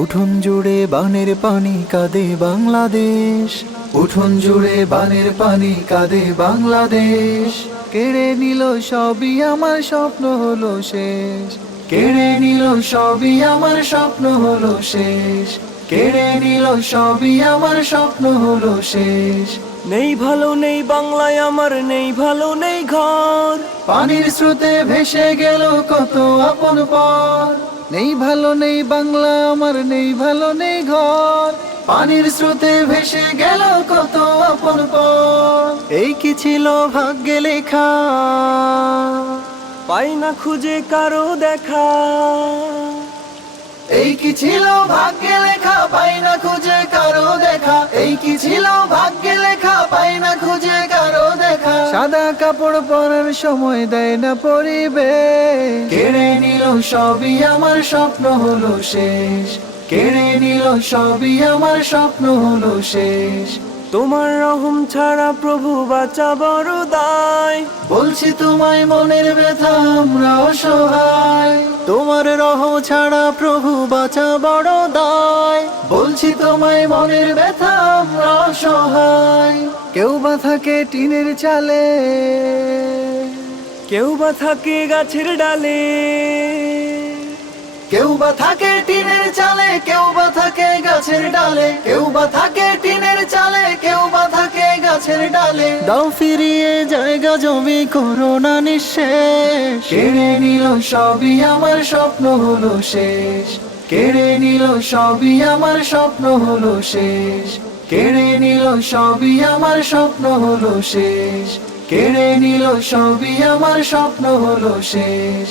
উঠোন জুড়ে বানের পানি কাঁদে বাংলাদেশ, উঠোন জুড়ে বানের পানি কাঁদে বাংলাদেশ। কেড়ে নিল সবই আমার স্বপ্ন হলো শেষ, কেড়ে নিল সবই আমার স্বপ্ন হলো শেষ, কেড়ে নিল সবই আমার স্বপ্ন হলো শেষ। নেই ভালো নেই বাংলায় আমার, নেই ভালো নেই ঘর। পানির স্রোতে ভেসে গেল কত আপন পর। নেই ভালো নেই বাংলা আমার, নেই ভালো নেই ঘর। পানির স্রোতে ভেসে গেল কত আপন পর। এই কি ছিল ভাগ্যে লেখা, পাই না খুঁজে কারো দেখা। এই কি ছিল ভাগ্যে লেখা, পাই না খুঁজে কারো দেখা। এই কি ছিল ভাগ্যে লেখা, পাই না খুঁজে কারো দেখা। সাদা কাপড় পরার সময় দেয় না পরিবেশ, কেড়ে নিল সবই আমার স্বপ্ন হলো শেষ, কেড়ে নিল সবই আমার স্বপ্ন হলো শেষ। তোমার রহম ছাড়া প্রভু বাঁচা বড় দায়। বলছি তোমায় মনের ব্যথা আমরা অসহায়, তোমার রহম ছাড়া প্রভু বাঁচা বড় দায়। বলছি তোমায় মনের ব্যথা আমরা অসহায়। কেউ বা থাকে টিনের চালে, কেউ বা থাকে গাছের ডালে। কেউ বা থাকে টিনের চালে, কেউ বা থাকে গাছের ডালে। কেউ বা থাকে টিনের চালে, কেউ বা থাকে গাছের ডালে। দাও ফিরিয়ে জায়গা জমি করোনা নিঃশেষ, কেড়ে নিল সবই আমার স্বপ্ন হলো শেষ, কেড়ে নিল সবই আমার স্বপ্ন হলো শেষ, কেড়ে নিল সবই আমার স্বপ্ন হলো শেষ, কেড়ে নিল সবই আমার স্বপ্ন হলো শেষ।